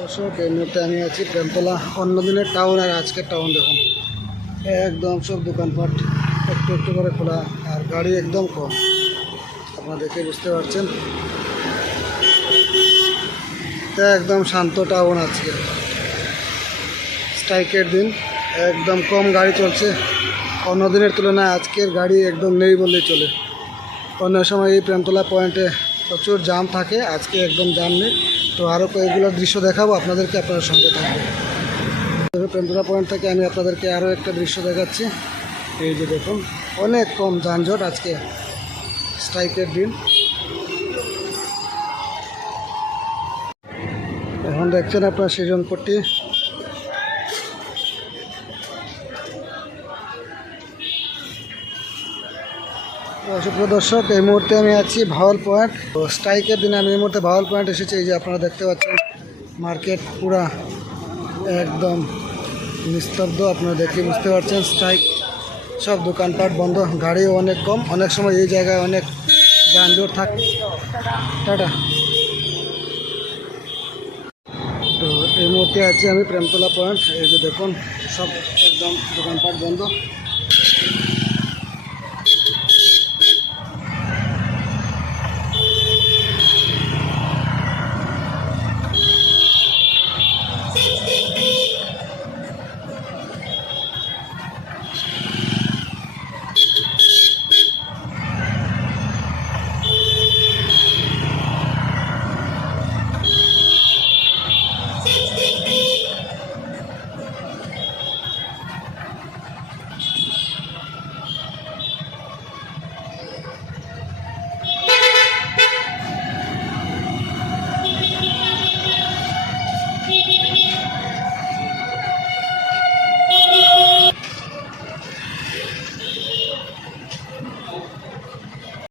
দর্শক এই মুহূর্তে আমি আছি, প্রেমতলা। অন্যদিনের টাউন আর আজকের টাউন দেখুন। একদম সব দোকানপাট একটু একটু করে খোলা আর গাড়ি একদম কম। আপনারা দেখে বুঝতে পারছেন। একদম শান্ত টাউন আজকে। স্ট্রাইকের দিন, একদম কম গাড়ি চলছে। অন্য দিনের তুলনায় আজকের গাড়ি একদম নেই বললেই চলে। অন্য সময় এই প্রেমতলা পয়েন্টে প্রচুর জাম থাকে, আজকে একদম জাম নেই। তো আরও কয়েকগুলো দৃশ্য দেখাবো, আপনাদেরকে আপনার সঙ্গে থাকবে। প্রেমতলা পয়েন্ট থেকে আমি আপনাদেরকে আরও একটা দৃশ্য দেখাচ্ছি। এই যে দেখুন, অনেক কম যানজট আজকে স্ট্রাইকের দিন। এখন দেখছেন আপনার সৃজনপট্টি। সুপ্রিয় দর্শক, এই মুহূর্তে আমি আছি ভাওয়াল পয়েন্ট। তো স্ট্রাইকের দিনে আমি এই মুহূর্তে ভাওয়াল পয়েন্ট এসেছি, এই যে আপনারা দেখতে পাচ্ছেন, মার্কেট পুরা একদম নিস্তব্ধ, আপনারা দেখে বুঝতে পারছেন, স্ট্রাইক সব দোকানপাট বন্ধ, গাড়িও অনেক কম, অনেক সময় এই জায়গায় অনেক যানজট থাক। টাটা। তো এই মুহূর্তে আছি আমি প্রেমতলা পয়েন্ট, এই যে দেখুন, সব একদম দোকানপাট বন্ধ।